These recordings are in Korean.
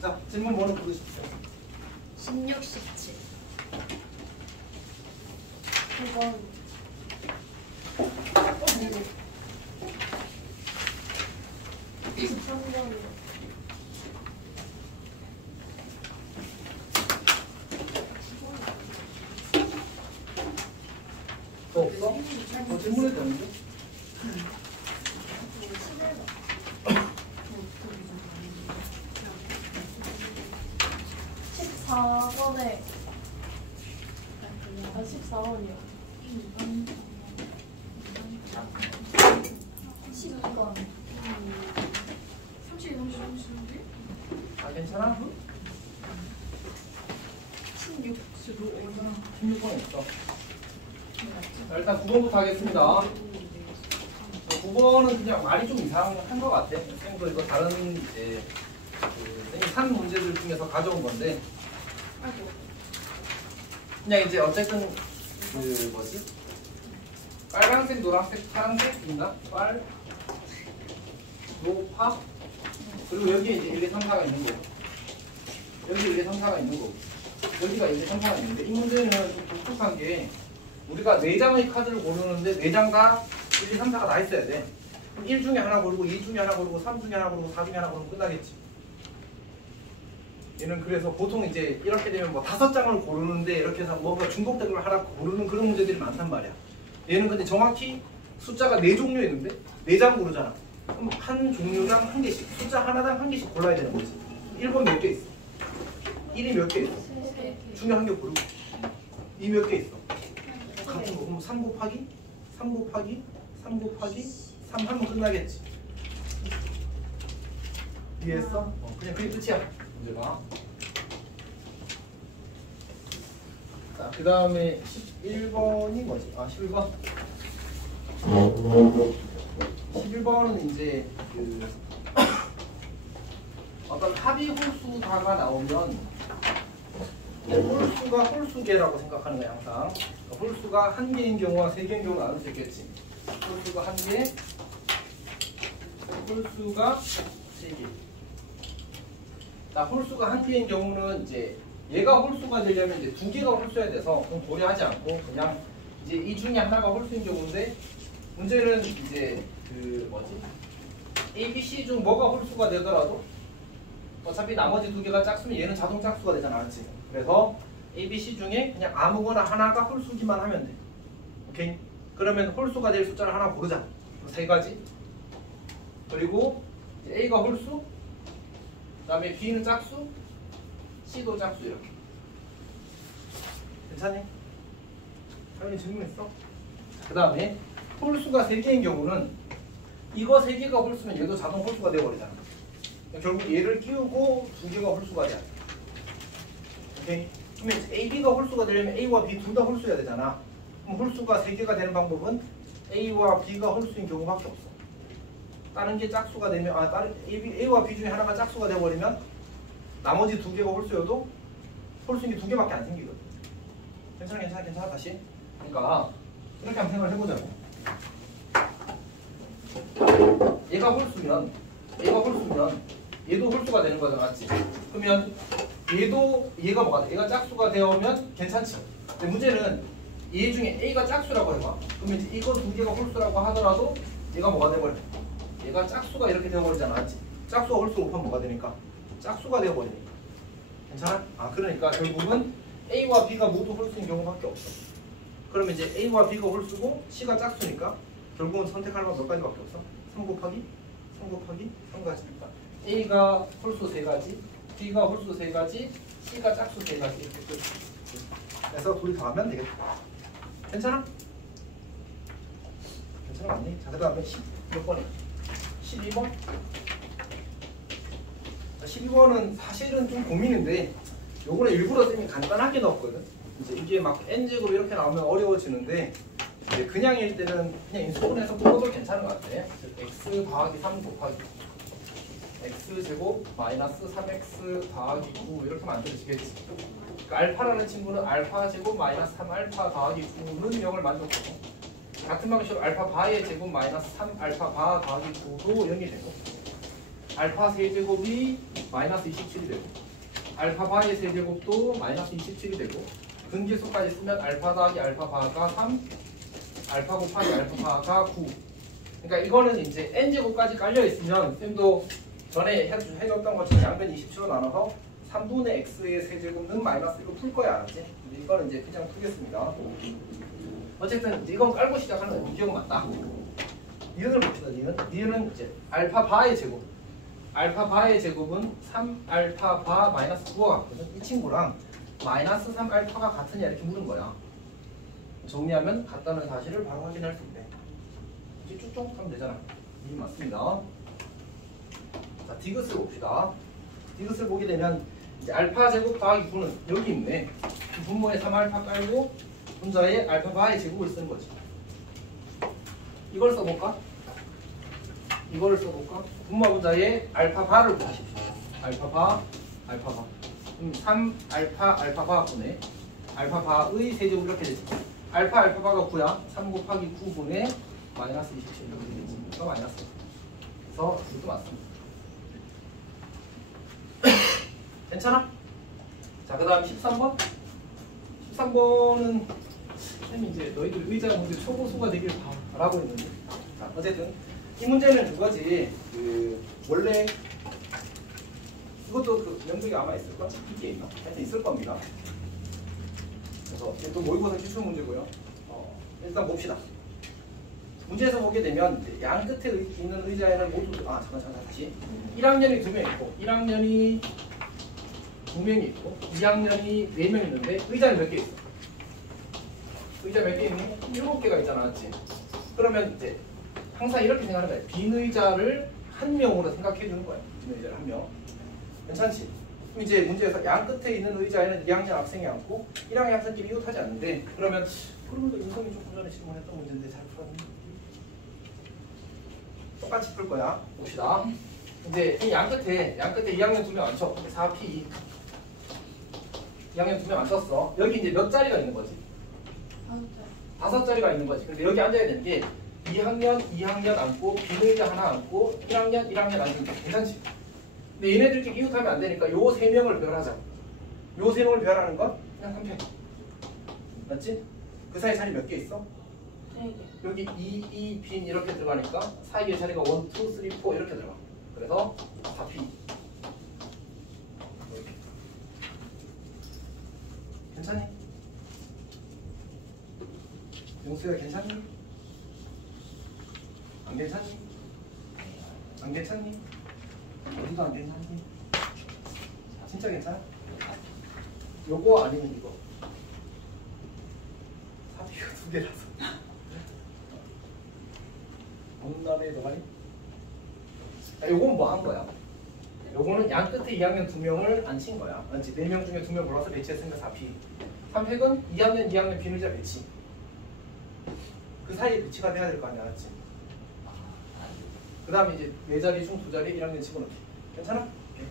자, 질문 뭐는 부르십시오. 16, 17. 9번. 23번. 또 없어? 질문해도 되는데? 14번에 14번이요. 12번. 32. 아, 괜찮아? 16. 16번에 있어. 자, 일단 9번부터 하겠습니다. 9번은 그냥 말이 좀 이상한 것 같아. 선생님도 이거 다른 이제 선생님 산 문제들 중에서 가져온 건데 아이고. 그냥 이제 어쨌든 그 뭐지? 빨간색, 노란색, 파란색 있나? 빨, 노, 파 그리고 여기에 이제 1, 2, 3, 4가 있는 거고 여기 1, 2, 3, 4가 있는 거고 여기가 1, 2, 3, 4가 있는데 이 문제는 좀 독특한 게 우리가 4장의 카드를 고르는데 4장 다 1, 2, 3, 4가 다 있어야 돼. 그럼 1 중에 하나 고르고 2 중에 하나 고르고 3 중에 하나 고르고 4 중에 하나 고르면 끝나겠지. 얘는 그래서 보통 이제 이렇게 되면 뭐 5장을 고르는데 이렇게 해서 뭔가 중복된 걸 하나 고르는 그런 문제들이 많단 말이야. 얘는 근데 정확히 숫자가 4종류 있는데 4장 고르잖아. 그럼 한 종류당 한 개씩 숫자 하나당 한 개씩 골라야 되는 거지. 1번 몇 개 있어? 1이 몇 개 있어? 중에 한 개 고르고 2 몇 개 있어? 같은 거 그럼 3 곱하기 3 곱하기 3 곱하기 3 하면 끝나겠지. 이해했어? 그냥 그게 끝이야 문제가. 자, 그 다음에 11번이 뭐지? 아, 11번 11번은 이제 그 어떤 합의 홀수다가 나오면 홀수가 홀수계라고 생각하는 거야 항상. 홀수가 한 개인 경우와 세 개인 경우 나눌 수 있겠지. 홀수가 한 개, 홀수가 세 개. 자, 홀수가 한 개인 경우는 이제 얘가 홀수가 되려면 이제 2개가 홀수여야 돼서 그럼 고려하지 않고 그냥 이제 이 중에 하나가 홀수인 경우인데 문제는 이제 그 뭐지? A, B, C 중 뭐가 홀수가 되더라도 어차피 나머지 2개가 짝수면 얘는 자동 짝수가 되잖아, 그렇지? 그래서 A, B, C 중에 그냥 아무거나 하나가 홀수기만 하면 돼. 오케이? 그러면 홀수가 될 숫자를 하나 고르자. 3가지. 그리고 A가 홀수, 그 다음에 B는 짝수, C도 짝수 이렇게. 괜찮니? 당연히 질문했어? 그 다음에 홀수가 3개인 경우는 이거 3개가 홀수면 얘도 자동 홀수가 되어버리잖아. 결국 얘를 끼우고 2개가 홀수가 돼. 오케이? 그러면 A, B가 홀수가 되려면 A와 B 둘 다 홀수여야 되잖아. 그럼 홀수가 3개가 되는 방법은 A와 B가 홀수인 경우밖에 없어. 다른 게 짝수가 되면 다른 A와 B 중에 하나가 짝수가 되어버리면 나머지 2개가 홀수여도 홀수인 게 2개밖에 안 생기거든. 괜찮아 다시. 그러니까 이렇게 한번 생각을 해보자고. 얘가 홀수면 얘도 홀수가 되는 거잖아, 맞지? 그러면 얘가 뭐가 돼? 얘가 짝수가 되어오면 괜찮지. 근데 문제는 얘 중에 A가 짝수라고 해봐. 그러면 이제 이거 2개가 홀수라고 하더라도 얘가 뭐가 돼버려? 얘가 짝수가 이렇게 되어버리잖아, 맞지? 짝수가 홀수 곱하면 뭐가 되니까? 짝수가 되어버리니까. 괜찮아? 그러니까 결국은 A와 B가 모두 홀수인 경우밖에 없어. 그러면 이제 A와 B가 홀수고 C가 짝수니까 결국은 선택할 건 몇 가지밖에 없어? 3 곱하기 3가지니까 A가 홀수 3가지, B가 홀수 3가지, C가 짝수 3가지 이렇게 끝. 그래서 둘이 다 하면 되겠다. 괜찮아? 괜찮아 맞니? 자, 그 다음에 몇 번이야? 12번? 12번은 사실은 좀 고민인데 요거는 일부러 선생님이 간단하게 넣었거든. 이제 이게 막 n제곱 이렇게 나오면 어려워지는데 이제 그냥일 때는 그냥 인수분해서 풀어도 괜찮은 것 같아. x 더하기 3 곱하기 x제곱 마이너스 3x 더하기 9 이렇게 만들어지겠지. 그러니까 알파라는 친구는 알파 제곱 마이너스 3알파 더하기 9는 0을 만족하고 같은 방식으로 알파 바의 제곱 마이너스 3알파 바 더하기 9도 0이 되고 알파 세제곱이 마이너스 27이 되고 알파 바의 세제곱도 마이너스 27이 되고 근계수까지 쓰면 알파 더하기 알파 바가 3 알파 곱하기 알파 바가 9 그러니까 이거는 이제 n제곱까지 깔려있으면 쌤도 전에 해줬던 것처럼 양변 27로 나눠서 3분의 x의 세제곱은 마이너스 1로 풀 거야 알았지? 근데 이거는 이제 그냥 풀겠습니다. 어쨌든 이제 이건 깔고 시작하는 건 이 기억 맞다. 니은을 봅시다. 니은은 이제 알파 바의 제곱 알파 바의 제곱은 3알파 바 마이너스 9가 같거든. 이 친구랑 마이너스 3알파가 같으냐 이렇게 물은 거야. 정리하면 같다는 사실을 바로 확인할 수 있네. 이제 쭉쭉 하면 되잖아. 이게 맞습니다. 자, 디귿을 봅시다. 디귿을 보게 되면 이제 알파 제곱 더하기 9는 여기 있네. 분모에 3알파 깔고 분자에 알파 바의 제곱을 쓰는 거지. 이걸 써볼까? 이거를 써볼까? 분모 분자에 알파 바를 구하십시오. 알파 바, 알파 바. 3알파 알파 바분의 알파 바의 세제곱 이렇게 되지. 알파 알파 바가 9야. 3 곱하기 9분의 마이너스 27 이렇게 되지. 이거 마이너스. 그래서 이것도 맞습니다. 괜찮아? 자, 그 다음 13번. 13번은 쌤이 이제 너희들 의자 문제 초고수가 되길 바라고 있는데. 자, 어쨌든 이 문제는 그거지. 원래 이것도 그 명백이 아마 있을까? 이게 있나? 하여튼 있을 겁니다. 그래서 이제 또 모의고사 기출 문제고요. 일단 봅시다. 문제에서 보게 되면 양 끝에 있는 의자에는 모두 잠깐 다시 1학년이 2명 있고 1학년이 2명이 있고 2학년이 4명 있는데 의자는 몇 개 있어? 의자 몇 개 있니? 7개가 있잖아, 맞지? 그러면 이제 항상 이렇게 생각하는 거야. 빈 의자를 한 명으로 생각해 주는 거야. 빈 의자를 한 명. 괜찮지? 그럼 이제 문제에서 양 끝에 있는 의자에는 2학년 학생이 앉고 1학년 학생끼리 이웃하지 않는데 그러면 그러면 윤성이 조금 전에 질문했던 문제인데 잘 풀었니? 똑같이 풀 거야. 봅시다. 이제 이 양 끝에 2학년 2명 앉혀. 4P 2학년 2명 앉혔어. 여기 이제 몇 자리가 있는 거지? 5자리가 있는 거지. 근데 여기 앉아야 되는 게 2학년 앉고 빈 의자 하나 앉고 1학년 앉는 게 괜찮지? 근데 얘네들끼리 이웃하면 안 되니까 요 3명을 별하자. 요 3명을 별하는 건 그냥 3편. 맞지? 그 사이 자리 몇 개 있어? 3개. 여기 2, 빈 이렇게 들어가니까 사이에 자리가 1, 2, 3, 4 이렇게 들어가. 그래서 4P. 괜찮니? 용수야 괜찮니? 안 괜찮니? 안 괜찮니? 어디도 안 괜찮니? 진짜 괜찮아? 요거 아니면 이거. 사비가 2개라서. 어느 날에 너가니? 요건 뭐 한 거야? 요거는 양 끝에 2학년 2명을 앉힌 거야. 맞지? 4명 중에 2명 골라서 배치했으니까 4P. 3팩은 2학년 빈 의자 배치. 그 사이에 배치가 돼야 될 거 아니야, 맞지? 그 다음에 이제 4자리 중 2자리 1학년 집어넣기. 괜찮아? 오케이.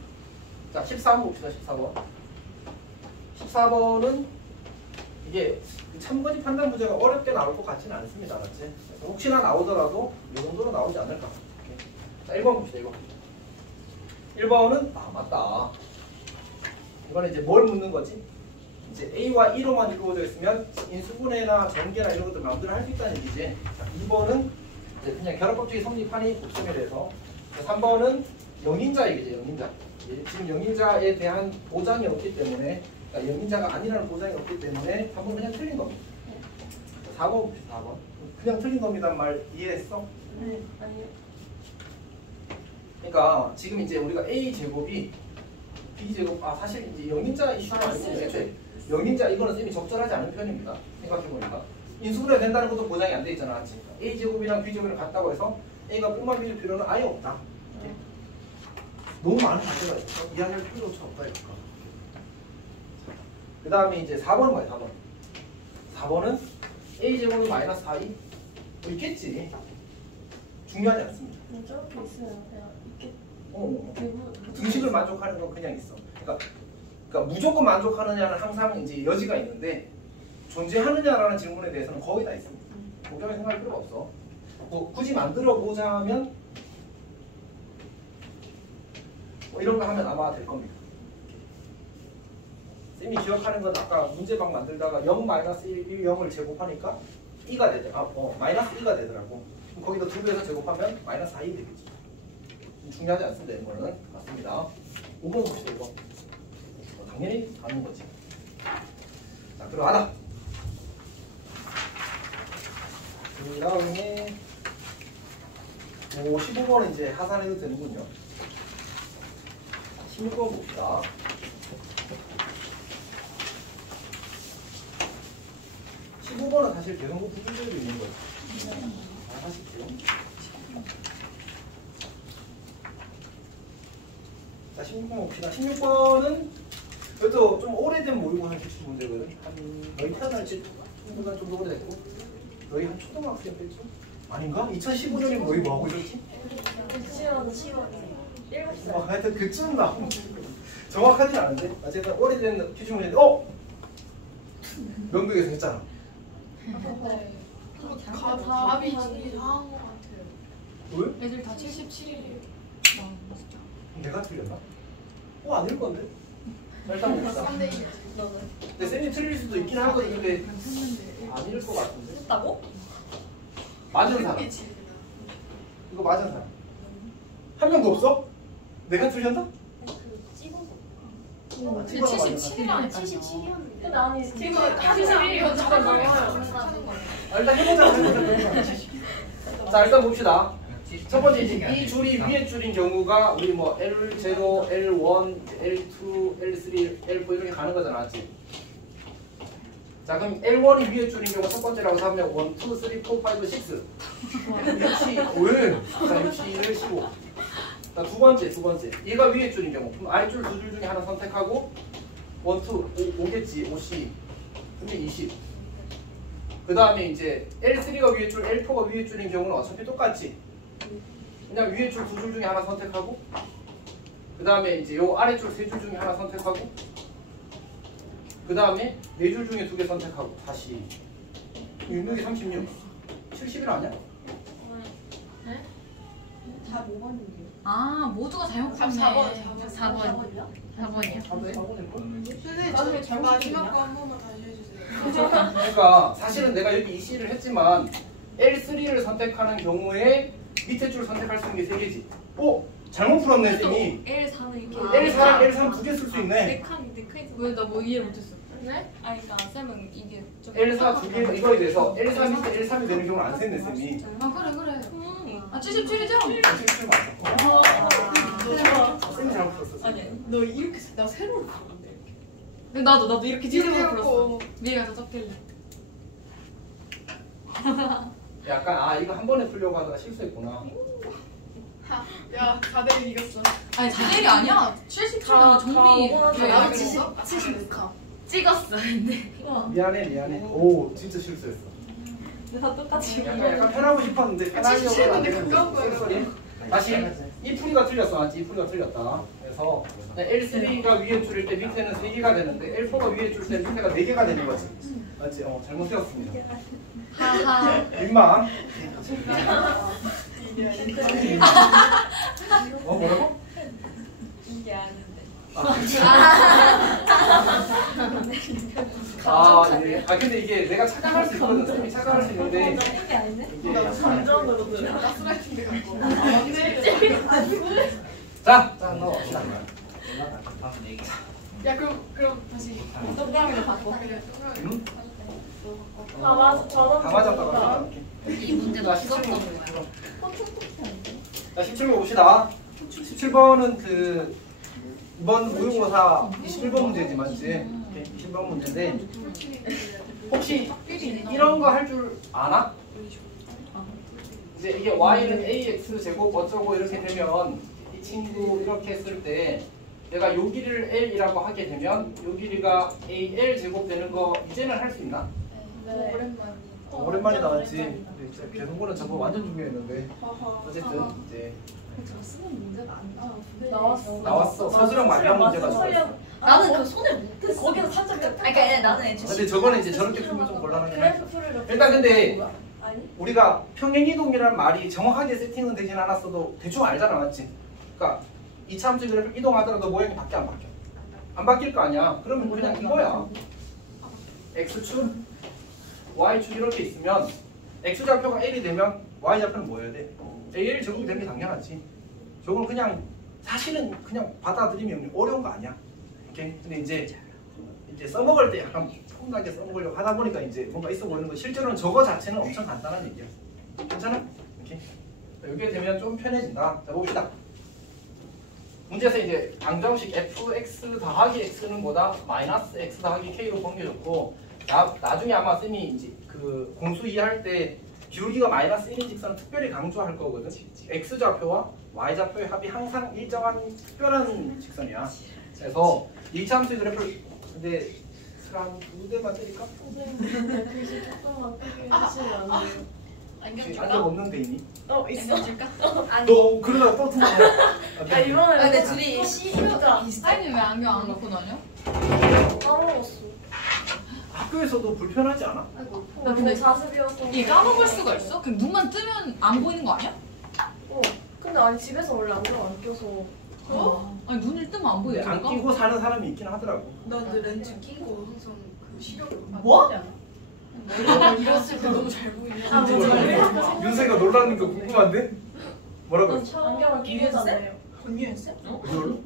자, 14번 봅시다. 14번. 14번은 이게 참거지 판단 문제가 어렵게 나올 것 같지는 않습니다, 맞지? 그래서 혹시나 나오더라도 이 정도로 나오지 않을까. 오케이. 자, 1번 봅시다. 1번은 맞다. 이거는 이제 뭘 묻는 거지? 이제 A와 E로만 이루어져 있으면 인수분해나 전개나 이런 것들 마음대로 할 수 있다는 얘기지. 2번은 그냥 결합법칙이 성립하니 곱셈에 대해서. 3번은 영인자 얘기죠. 영인자. 지금 영인자에 대한 보장이 없기 때문에, 그러니까 영인자가 아니라는 보장이 없기 때문에 3번 그냥 틀린 겁니다. 4번 봅시다. 4번. 그냥 틀린 겁니다는 말 이해했어? 네, 아니요. 그러니까 지금 이제 우리가 A 제곱이 B 제곱, 사실 이제 영인자 이슈가 아니고 애초에 영인자 이거는 쌤이 적절하지 않은 표현입니다. 생각해보니까 인수분해 된다는 것도 보장이 안 돼 있잖아, 맞지? A 제곱이랑 B 제곱이랑 같다고 해서 A가 뿔만 빌릴 필요는 아예 없다. 너무 많은 문제가 있어. 이해할 필요조차 없다 이럴까. 그 다음에 이제 4번은 뭐야? 4번. 4번은 A 제곱은 마이너스 4이 있겠지. 중요하지 않습니다. 네, 저렇게 있어요. 그냥 이렇게 등식을 만족하는 건 그냥 있어. 그러니까 무조건 만족하느냐는 항상 이제 여지가 있는데 존재하느냐라는 질문에 대해서는 거의 다 있습니다. 복잡하게 생각할 필요가 없어. 뭐 굳이 만들어 보자면 뭐 이런 거 하면 아마 될 겁니다. 쌤이 기억하는 건 아까 문제방 만들다가 0 마이너스 1, 0을 제곱하니까 2가 되더라고. 마이너스 2가 되더라고. 그럼 거기다 2배에서 제곱하면 마이너스 4이 되겠죠. 중요하지 않습니다. 이거는 맞습니다. 5번 봅시다. 이거 당연히 가는 거지. 자, 들어가라. 그 다음에 15번은 이제 하산해도 되는군요. 16번 봅시다. (15번은) 사실 계산부 부분들도 있는 거예요. 잘 하실게요. 자, 16번 봅시다. 16번은 그래도 좀 오래된 모의고사 기출 문제거든. 한 너희 태어날 때 중간 정도 오래됐고 너희 한 초등학생 때쯤? 아닌가? 2015년이면 너희 뭐 하고 있었지? 하여튼 그쯤 나오면 정확하진 않은데 어쨌든 오래된 기출 문제인데 명백에서 했잖아. 답이 이상한 것 같아요. 왜? 애들 다 77이래요. 내가 틀렸나? 아닐 건데. 자, 일단 봅시다. 3대 1. 근데 쌤이 틀릴 수도 있긴 하거든. 근데 아닐 것 같은데. 했다고? 맞은 사람. 이거 맞은 사람. 한 명도 없어? 내가 틀렸나? 찍어서. 77이라니까. 77이었는데. 근데 아니 지금 이거 71이면 잠깐 하는 넘어요. 일단 해보자. 자, 일단 봅시다. 첫 번째 이 줄이 위에 줄인 경우가 우리 뭐 L0, L1, L2, L3, L4 이렇게 가는 거잖아, 맞지? 자, 그럼 L1이 위에 줄인 경우 첫 번째라고 하면 1, 2, 3, 4, 5, 6. 위치 왜? 자, 위치를 15. 자, 두 번째. 얘가 위에 줄인 경우. 그럼 아래줄 두 줄 중에 하나 선택하고 1, 2, 5겠지. 5C. 그러면 20. 그 다음에 이제 L3가 위에 줄, L4가 위에 줄인 경우는 어차피 똑같지. 그냥 위에 줄 두 줄 중에 하나 선택하고 그 다음에 이제 요 아래줄 세 줄 중에 하나 선택하고 그 다음에 네 줄 중에 두 개 선택하고 다시 6, 6이 36 71 아니야? 네? 다 5번인데요. 아, 모두가 잘못 봤네. 4번이요? 4번이요. 4번일걸? 선생님, 마지막 거 한 번만 다시 해주세요. 그러니까 사실은 내가 여기 이 C를 했지만 L3를 선택하는 경우에 밑에 줄 선택할 수 있는 게 세 개지. 잘못 풀었네 쌤이. L4는 이렇게. L4랑 L3 두 개 쓸 수 있네. 왜 나 뭐 이해를 못했어? 네? 아니 그러니까 쌤은 이게 좀. L4 두 개 이거에 대해서 L3 밑에 L3이 되는 경우는 안 셌네 쌤이. 아, 그래. 아, 77이죠? 77 맞아. 쌤이 잘못 풀었어. 아니 너 이렇게 나 세로로 풀었는데 이렇게. 나도 이렇게 뒤집어 풀었어. 위에가 더 적길래. 약간 이거 한 번에 풀려고 하다가 실수했구나. 야, 4대 1 이겼어. 아니, 4대 1이 아니야. 77은 정리. 다 76카. 찍었어, 근데. 미안해. 오 진짜 실수했어. 다 똑같이. 약간 편하고 싶었는데 편하려고 77 안 근데 되는 그거 쏠쏠이. 다시 이 풀이가 틀렸어. 맞지? 이 풀이가 틀렸다. 그래서 L3가 위에 줄일 때 밑에는 3개가 되는데 L4가 위에 줄일 때 밑에가 4개가 되는 거지. 맞지? 잘못되었습니다. 하하. 민망. 뭐라고? 이게 아닌데. 근데 이게 내가 착각할 수 있거든. 쌤이 착각할 수 있는데 이게 아닌데? 이게 감정으로 들어. 가스라이팅 돼갖고. 자, 넣어봅시다. 야, 그럼 다시. 동그라미로 바꿔. 그래, 동그라미. 응? 맞아. 저런. 다 맞았다고. 이 문제도 그것도 뭐야? 자, 17번 봅시다. 17번은 그 이번 모의고사 21번 문제지 맞지? 21번 문제인데 혹시 이런 거 할 줄 아나? 이제 이게 y는 ax 제곱 어쩌고 이렇게 되면 이 친구 이렇게 했을 때 내가 요 길이를 l이라고 하게 되면 요 길이가 al 제곱 되는 거 이제는 할 수 있나? 네. 오랜만에 나왔지. 계속보는 저거 완전 중요했는데 어쨌든 이제 나왔어. 서술형 마지막 문제가 있어. 나는 그 손을 못 했어. 거기서 살짝. 그러니까 나는 근데 저거는 이제 저렇게 풀면 좀 곤란하긴 해. 그래서 풀을. 일단 근데 아니? 우리가 평행이동이라는 말이 정확하게 세팅은 되진 않았어도 대충 알잖아, 맞지? 그러니까 2차 함수 그래프 이동하더라도 모양이 바뀌어 안 바뀌어? 안 바뀔 거 아니야. 그러면 그냥 이거야. x축, y축 이렇게 있으면 x좌표가 L이 되면 y좌표는 뭐여야 돼? AL 제곱이 되는 게 당연하지. 저건 그냥 사실은 그냥 받아들이면 어려운 거 아니야. 오케이? 근데 이제 써먹을 때 약간 폼나게 써먹으려고 하다 보니까 이제 뭔가 있어 보이는 거 실제로는 저거 자체는 엄청 간단한 얘기야. 괜찮아? 오케이? 이렇게 되면 좀 편해진다. 자 봅시다. 문제에서 이제 방정식 fx 더하기 x는 뭐다? 마이너스 x 더하기 k로 번겨줬고 나중에 아마 쌤이 이제 그 공수 이해할 때 기울기가 마이너스 1인 직선은 특별히 강조할 거거든. x좌표와 y좌표의 합이 항상 일정한 특별한 직선이야. 그래서 2차 함수 그래프를 근데 한 2대만 때릴까? 선생님 글씨 조금만 크게 해주시면 안 돼요? 안경 안경 줄까? 없는데 이미? 있어. 안경 줄까? 너 그러다가 또 등장. 아 이번에 근데 둘이 C가 아니 왜 안경 안 갖고 다녀? 까먹었어. 학교에서도 불편하지 않아? 아이고. 나 근데 자습이어서. 이게 까먹을 수가 있어? 그럼 눈만 뜨면 안 보이는 거 아니야? 근데 아니 집에서 원래 안경 안 껴서. 아니 눈을 뜨면 안 근데 보이지 안 끼고 사는 사람이 있긴 하더라고. 나그 렌즈 끼고 항상 그 시력을 뭐? 이랬을 때 너무 잘 보이냐? 아 맞아. 윤세가 놀라는 거 궁금한데? 뭐라고? 안경을 끼고 다녀요. 권유했어요? 이걸로?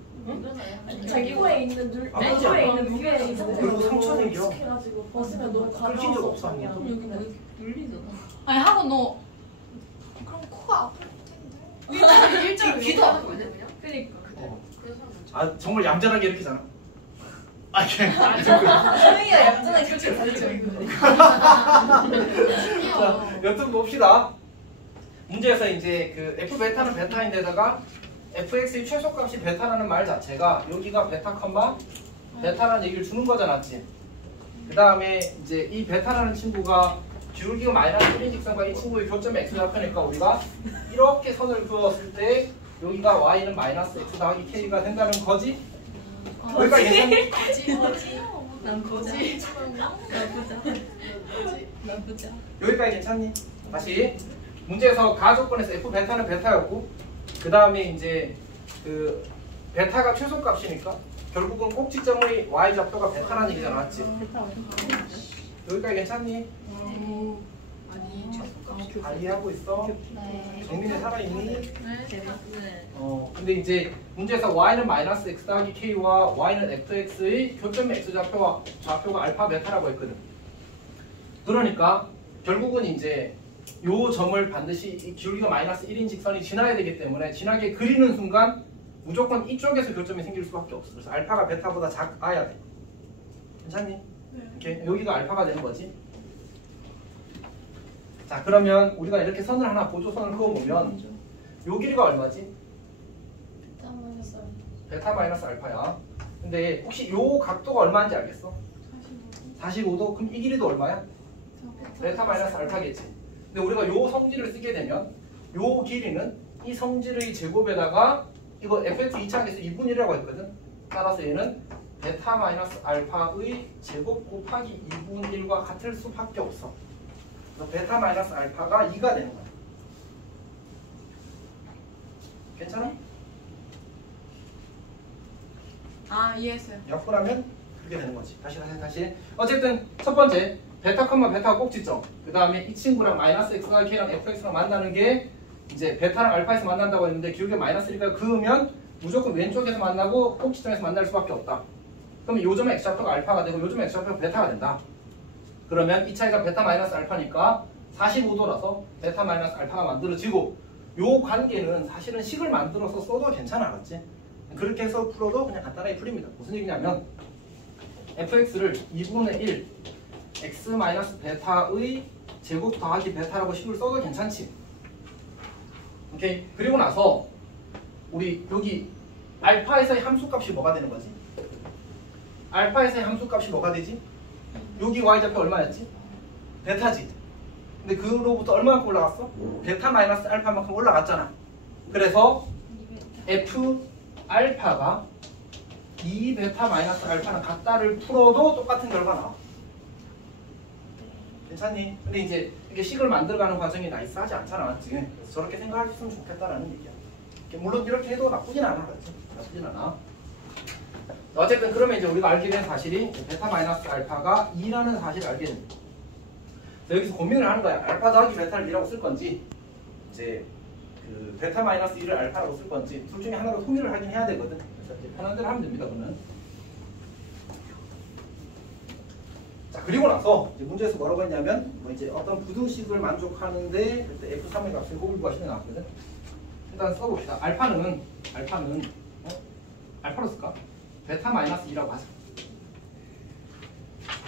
자기 코에 있는 눈, 아, 맞아. 코에 있는 무게 있는데 그리고 상처 생겨. 익숙해가지고 벗으면 너무 긁힌 적 없어, 가려워서 한 번도. 여기 뭐 이렇게 눌리잖아. 아니 하고 너 그럼 코가 아플 텐데 일자로 귀도 아픈 거냐 그냥? 그니까 어. 그래서 하는 거지. 아 정말 얌전하게 이렇게 잖아. 아 그냥 소영이가 얌전하게 그렇게 가르쳐 있는데. 자, 여튼 봅시다. 문제에서 이제 그 f 베타는 베타인데다가 fx의 최소값이 베타라는 말 자체가 여기가 베타 컴마 베타라는 얘기를 주는 거잖아, 그 다음에 이제 이 베타라는 친구가 기울기가 마이너스 1인 직선과 이 친구의 교점이 x좌표니까 우리가 이렇게 선을 그었을 때 여기가 y는 마이너스 x 더하기 k가 된다는 거지? 여기까지 괜찮니? 난 거지. 난 보자. 여기까지 괜찮니? 다시 문제에서 가조건에서 f 베타는 베타였고 그 다음에 이제 그 베타가 최소값이니까 결국은 꼭지점의 y 좌표가 베타라는 얘기가 나왔지. 여기까지 괜찮니? 아니 최소값이. 다 이해하고 있어? 네. 정민이 살아있니? 네. 근데 이제 문제에서 y는 마이너스 x 더하기 k와 y는 fx의 교점의 x 좌표가 알파 베타라고 했거든. 그러니까 결국은 이제 요 점을 반드시 이 기울기가 마이너스 1인 직선이 지나야 되기 때문에 지나게 그리는 순간 무조건 이쪽에서 교점이 생길 수밖에 없어. 그래서 알파가 베타보다 작아야 돼. 괜찮니? 네. 이렇게 여기가 알파가 되는 거지. 자 그러면 우리가 이렇게 선을 하나 보조선을 그어보면 요 길이가 얼마지? 베타 마이너스 알파야. 근데 혹시 요 각도가 얼마인지 알겠어? 45도? 그럼 이 길이도 얼마야? 베타 마이너스 알파겠지. 근데 우리가 요 성질을 쓰게 되면 요 길이는 이 성질의 제곱에다가 이거 fx 2차항에서 2분의 1이라고 했거든. 따라서 얘는 베타 마이너스 알파의 제곱 곱하기 2분의 1과 같을 수밖에 없어. 그래서 베타 마이너스 알파가 2가 되는 거야. 괜찮아? 아 이해했어요. 역분하면 그렇게 되는 거지. 다시. 어쨌든 첫 번째 베타 컴마 베타 꼭지점. 그 다음에 이 친구랑 마이너스 x가 k랑 fx랑 만나는 게 이제 베타랑 알파에서 만난다고 했는데 기울기 마이너스 1과 그으면 무조건 왼쪽에서 만나고 꼭지점에서 만날 수밖에 없다. 그러면 요점의 x좌표가 알파가 되고 요점의 x좌표가 베타가 된다. 그러면 이 차이가 베타 마이너스 알파니까 45도라서 베타 마이너스 알파가 만들어지고 요 관계는 사실은 식을 만들어서 써도 괜찮아. 알았지? 그렇게 해서 풀어도 그냥 간단하게 풀립니다. 무슨 얘기냐면 fx를 2분의 1 x 마이너스 베타의 제곱 더하기 베타라고 식을 써도 괜찮지. 오케이. 그리고 나서 우리 여기 알파에서의 함수값이 뭐가 되는 거지? 알파에서의 함수값이 뭐가 되지? 여기 y좌표 얼마였지? 베타지. 근데 그로부터 얼마만큼 올라갔어? 베타 마이너스 알파만큼 올라갔잖아. 그래서 f 알파가 2베타 마이너스 알파는 같다를 풀어도 똑같은 결과 나와. 괜찮니? 근데 이제 이게 식을 만들어가는 과정이 나이스하지 않잖아. 지금. 그래서 저렇게 생각하셨으면 좋겠다라는 얘기야. 물론 이렇게 해도 나쁘진 않아. 그렇죠? 나쁘진 않아. 어쨌든 그러면 이제 우리가 알게 된 사실이 베타 마이너스 알파가 2라는 사실을 알게 됩니다. 여기서 고민을 하는 거야. 알파 더하기 베타를 2라고 쓸 건지 이제 그 베타 마이너스 2를 알파라고 쓸 건지 둘 중에 하나로 통일을 하긴 해야 되거든. 그래서 이제 편한 대로 하면 됩니다. 그러면. 자, 그리고 나서 이제 문제에서 뭐라고 했냐면 뭐 이제 어떤 부등식을 만족하는데 그때 F3의 값을 호불 구하시면 나왔거든. 일단 써봅시다. 알파는 알파로 쓸까? 베타 마이너스 2라고 하자.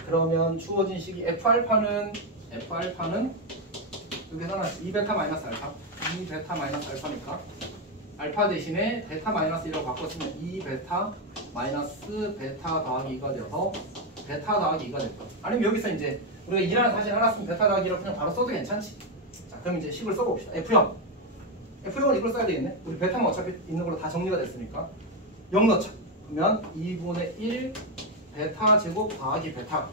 그러면 주어진 식이 F알파는 여기 써놨지. 2베타 마이너스 알파 2베타 마이너스 알파니까 알파 대신에 베타 마이너스 2라고 바꿨으면 2베타 마이너스 베타 더하기 2가 되어서 베타 더하기 2가 될 거야. 아니면 여기서 이제 우리가 2라는 사실 알았으면 베타 더하기 2라고 그냥 바로 써도 괜찮지. 자, 그럼 이제 식을 써봅시다. F0 F0은 이걸 써야 되겠네. 우리 베타는 어차피 있는 걸로 다 정리가 됐으니까 0 넣자. 그러면 2분의 1 베타 제곱 더하기 베타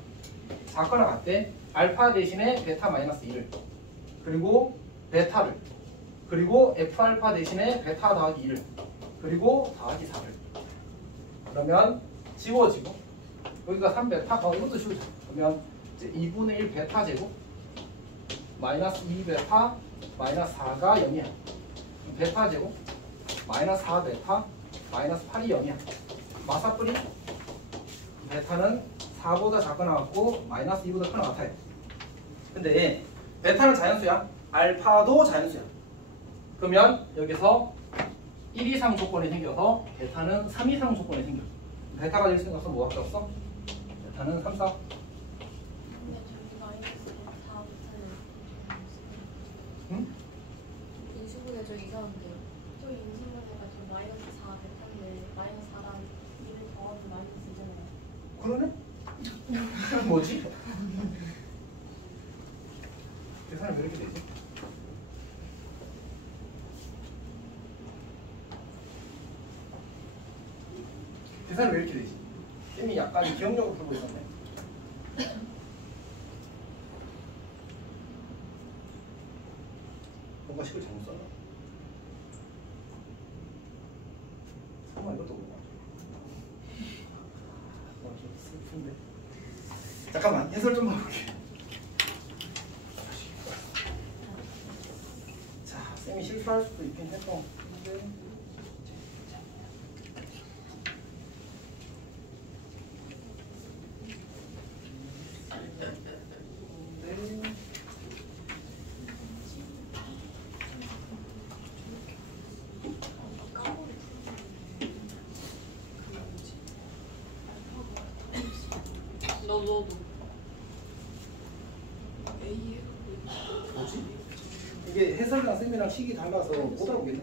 작거나 같대. 알파 대신에 베타 마이너스 2를 그리고 베타를 그리고 F알파 대신에 베타 더하기 2를 그리고 더하기 4를 그러면 지워지고 여기가 3베타 이것도 지우자. 그러면 이제 2분의 1 베타 제곱 마이너스 2베타 마이너스 4가 0이야. 베타 제곱 마이너스 4베타 마이너스 8이 0이야. 마사뿌리 베타는 4보다 작거나 같고 마이너스 2보다 크거나 같아요. 근데 베타는 자연수야. 알파도 자연수야. 그러면 여기서 1 이상 조건이 생겨서 베타는 3 이상 조건이 생겨. 베타가 될 수 있는 것은 뭐밖에 없어? 베타는 3, 4. 근데 저기 마이너스 4부터는 응? 인수분해 저 이상한데요. 저 인수분해가 저 마이너스 4 베타인데 마이너스 4랑 2를 더하면 마이너스 2잖아요. 그러네? 뭐지? 계산이 왜 이렇게 되지? 계산이 왜 이렇게 되지? 쌤이 약간 기억력을 풀고 있었네. 뭔가 식을 잘못 썼나? 설마 이것도 뭐야? 좀 슬픈데. 잠깐만 해설 좀 해볼게. 자, 쌤이 실수할 수도 있긴 해서. 너도 뭐지? 이게 해설이랑 쌤이랑 식이 달라서 못 알아보겠네.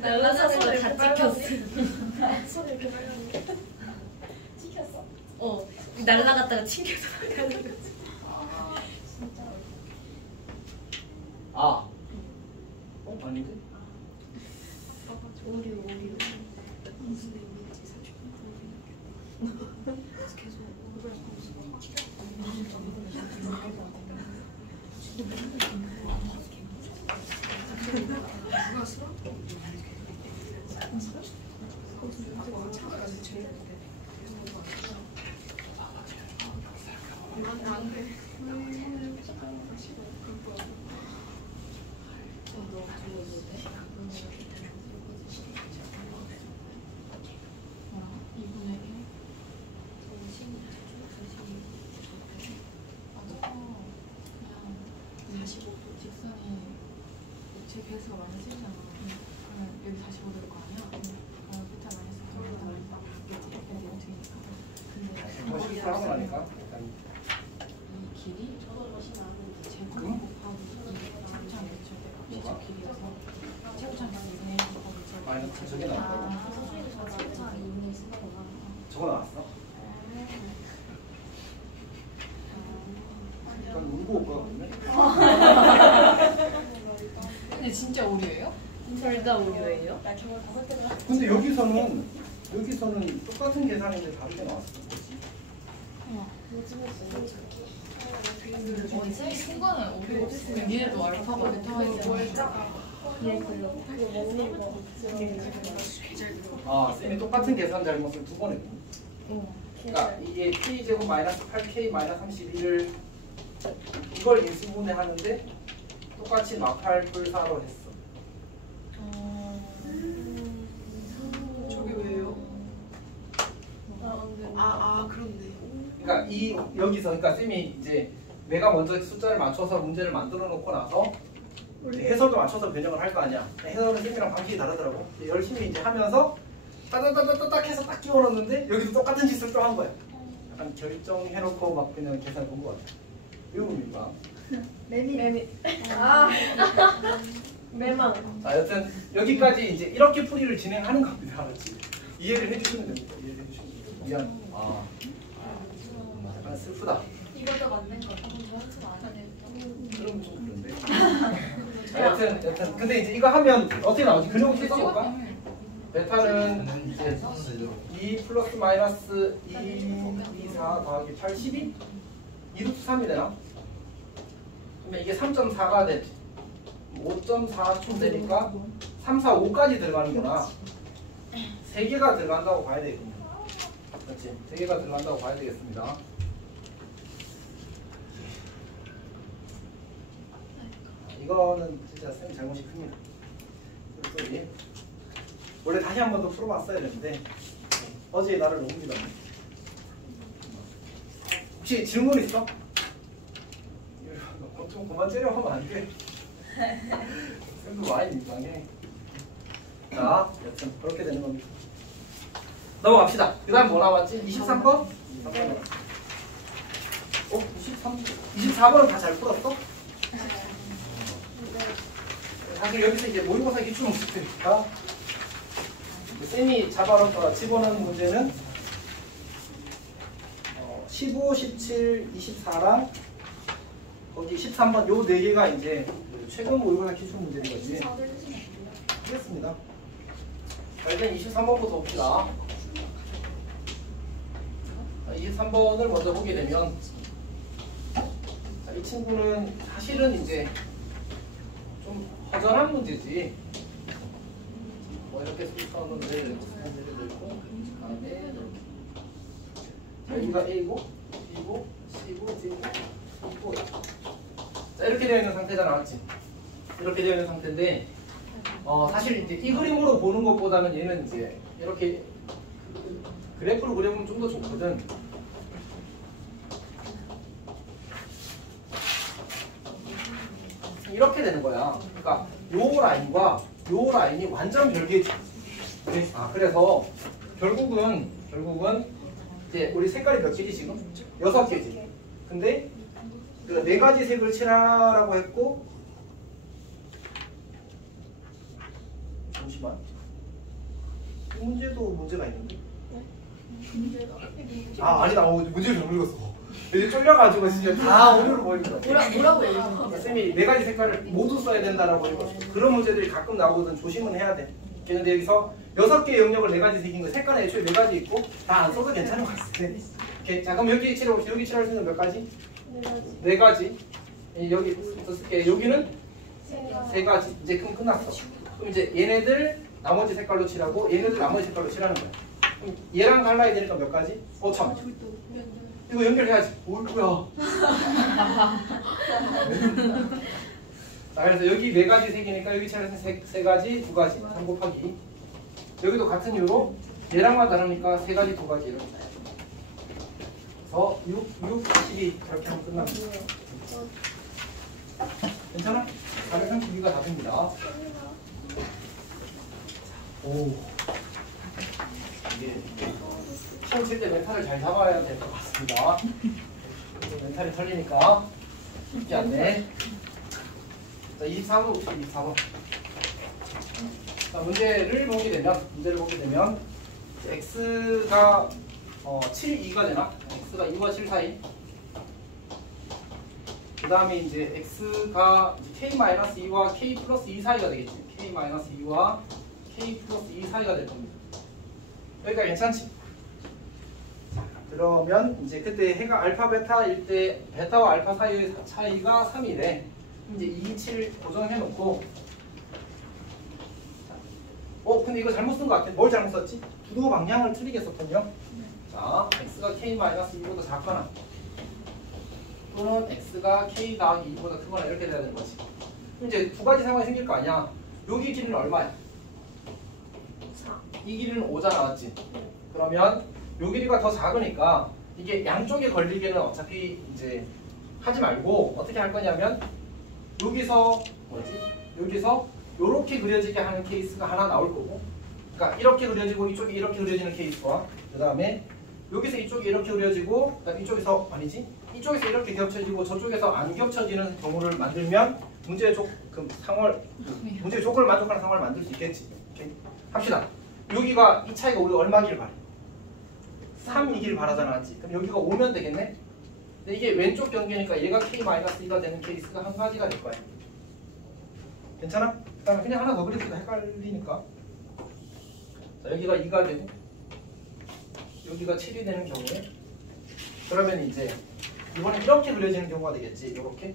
날라가는 거 다 찍혔어. 소리 이렇게 빨갛네. 찍혔어? 날라갔다가 튕겨서 나가는 거지. 진짜. 아. 아닌데? 오류. 배수가 많이 쓰잖아. 그러면 여기 45도 될 거 아니야? 그럼 베타 마이너스 4가 바뀌겠지. 이렇게 되니까. 근데 뭐 실수하고 나니까. 이 길이 저도 러시는 아는데 제곱 응? 곱하기 최고창 매철대가 뭐가? 실제 길이라서 최고창 분의 곱하기 최고. 마이너스 저게 나왔다고. 서술이 저 채창 이미 쓰거나. 저거 나왔어. 약간 울고 올 거야 그러면? 근데 진짜 오류예요? 둘다 오류예요? 나 정말 5개나. 근데 여기서는 똑같은 계산인데 다르게 나왔어. 어디 순간은 오류가 없어. 얘네도 알파고 베타가 있고 아, 쌤이 똑같은 계산 잘못을 두 번 했고. 그러니까 이게 K제곱 마이너스 8K 마이너스 32를 이걸 인수분해 하는데 똑같이 마팔 불사로 했어. 저게 왜요? 그렇네. 그러니까 여기서 그러니까 쌤이 이제 내가 먼저 숫자를 맞춰서 문제를 만들어 놓고 나서 해설도 맞춰서 변형을 할 거 아니야. 해설은 쌤이랑 방식이 다르더라고. 열심히 이제 하면서 따다다다딱 해서 딱 끼워 넣었는데 여기도 똑같은 짓을 또 한 거야. 약간 결정해놓고 막 그냥 계산해 본 거 같아. 이거 뭡니까? 매미. 매망. 자, 여튼 여기까지 이제 이렇게 풀이를 진행하는 겁니다. 알았지? 이해를 해주시면 됩니다. 이해를 해주시면 됩니다. 미안. 약간 슬프다. 이것도 맞는 거. 저한테 안 해. 그럼 좀 그런데. 자, 여튼 근데 이제 이거 하면 어떻게 나오지? 근육을 써볼까? 베타는 이제 2 플러스 마이너스 2, 4 더하기 8, 12? 2루트 3이 되나? 그러면 이게 3.4가 돼. 5.4쯤 되니까 3, 4, 5까지 들어가는구나. 3개가 들어간다고 봐야 되겠군요. 그렇지? 3개가 들어간다고 봐야 되겠습니다. 이거는 진짜 쌤 잘못이 큽니다. 소리. 원래 다시 한 번 더 풀어봤어야 되는데 어제 나를 너무 믿었네. 혹시 질문 있어? 좀 그만 째려하면 안 돼. 쌤도 많이 민망해. 자, 여튼 그렇게 되는 겁니다. 넘어갑시다. 그 다음 뭐 나왔지? 23번? 24번은 다 잘 풀었어? 사실 여기서 이제 모의고사 기출 문제니까 쌤이 잡아놓거나 집어넣은 문제는 15, 17, 24랑 거기 13번 요 4개가 이제 최근 모의고사 기출 문제인 거지. 알겠습니다. 자, 일단 23번부터 봅시다. 23번을 먼저 보게 되면 이 친구는 사실은 이제 좀 허전한 문제지. 뭐 이렇게 순서는 문제를 넣고 그다음에 이렇게. 자, 여기가 A고 B고 C고 D고 E고. 자, 이렇게 되어 있는 상태가 나왔지. 이렇게 되어 있는 상태인데 사실 이제 이 그림으로 보는 것보다는 얘는 이제 이렇게 그래프로 그려보면 좀 더 좋거든. 이렇게 되는 거야. 그러니까 요 라인과 요 라인이 완전 별개지. 그래서 결국은 이제 우리 색깔이 몇 개지 지금? 6개지. 근데 그 4가지 색을 칠하라고 했고, 잠시만. 이 문제도 문제가 있는데? 아니다. 문제를 잘못 읽었어. 이제 쫄려가지고 진짜 다 오류로 보이는 것 같아. 뭐라고 얘기했어? 쌤이 4가지 색깔을 모두 써야 된다라고 읽었어. 그런 문제들이 가끔 나오거든. 조심은 해야 돼. 근데 여기서 6개의 영역을 4가지 색인 거, 색깔은 애초에 4가지 있고 다 안 써도 괜찮은 것 같아. 오케이. 자, 그럼 여기 칠해봅시다. 여기 칠할 수 있는 몇 가지? 4가지. 여기 쓸게. 여기는 3가지. 이제 그럼 끝났어. 그럼 이제 얘네들 나머지 색깔로 칠하고 얘네들 나머지 색깔로 칠하는 거야. 그럼 얘랑 갈라야 되니까 몇 가지? 참. 이거 연결해야지. 뭐야? 자, 그래서 여기 4가지 색이니까 여기 칠해서 3가지, 2가지, 3 곱하기. 여기도 같은 이유로 얘랑만 다르니까 3가지, 2가지 이렇게. 그래서 6, 12 이렇게 하면 끝납니다. 괜찮아? 432가 답입니다. 오. 이게 시험 칠 때 멘탈을 잘 잡아야 될 것 같습니다. 멘탈 멘탈이 털리니까 쉽지 않네. 자, 23번 봅시다. 23번. 자, 문제를 보게 되면 x가 7, 2가 되나? x가 2와 7 사이. 그 다음에 이제 x가 k-2와 k 플러스 2 사이가 되겠지. k-2와 k 플러스 2 사이가 될 겁니다. 여기가 괜찮지? 자, 그러면 이제 그때 해가 알파 베타일 때 베타와 알파 사이의 차이가 3이래. 이제 2, 7 고정해 놓고. 근데 이거 잘못 쓴 것 같아. 뭘 잘못 썼지? 부도 방향을 틀리게 썼군요. 자, x가 k-2보다 작거나 또는 x가 k 더하기 2보다 크거나 이렇게 돼야 되는 거지. 이제 두 가지 상황이 생길 거 아니야. 여기 길이는 얼마야? 4. 이 길이는 5잖아, 맞지? 그러면 요 길이가 더 작으니까 이게 양쪽에 걸리기는 어차피 이제 하지 말고 어떻게 할 거냐면 여기서 요렇게 그려지게 하는 케이스가 하나 나올 거고, 그러니까 이렇게 그려지고 이쪽이 이렇게 그려지는 케이스와 그 다음에 여기서 이쪽이 이렇게 그려지고 그다음에 이쪽에서 아니지? 이쪽에서 이렇게 겹쳐지고 저쪽에서 안 겹쳐지는 경우를 만들면 문제의 조건을 만족하는 상황을 만들 수 있겠지. 오케이? 합시다. 여기가 이 차이가 우리 얼마길 바래? 3이길 바라잖아, 맞지? 그럼 여기가 5면 되겠네? 근데 이게 왼쪽 경계니까 얘가 k-2가 되는 케이스가 한 가지가 될 거야. 괜찮아? 그 다음에 그냥 하나 더 그려도 헷갈리니까. 자, 여기가 2가 되고 여기가 7이 되는 경우에 그러면 이제 이번에 이렇게 그려지는 경우가 되겠지. 요렇게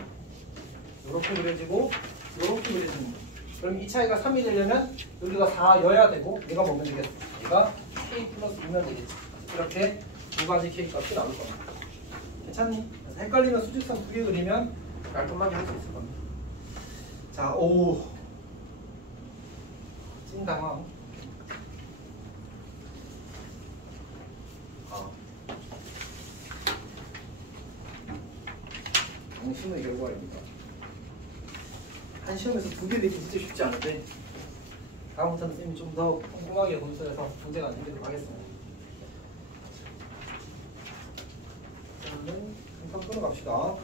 그려지고 요렇게 그려지는 거. 그럼 이 차이가 3이 되려면 여기가 4여야 되고 얘가 뭐면 되겠어? 얘가 k 플러스 2면 되겠지. 이렇게 두 가지 k 값이 나올 겁니다. 괜찮니? 그래서 헷갈리는 수직선 두 개 그리면 깔끔하게 할 수 있을 겁니다. 자, 오 찐당황. 당신의 결과입니다. 한 시험에서 두 개 내기 진짜 쉽지 않은데 다음부터는 쌤이 좀 더 꼼꼼하게 검수해서 문제가 안 되도록 하겠습니다. 그러면 한판 끊어갑시다.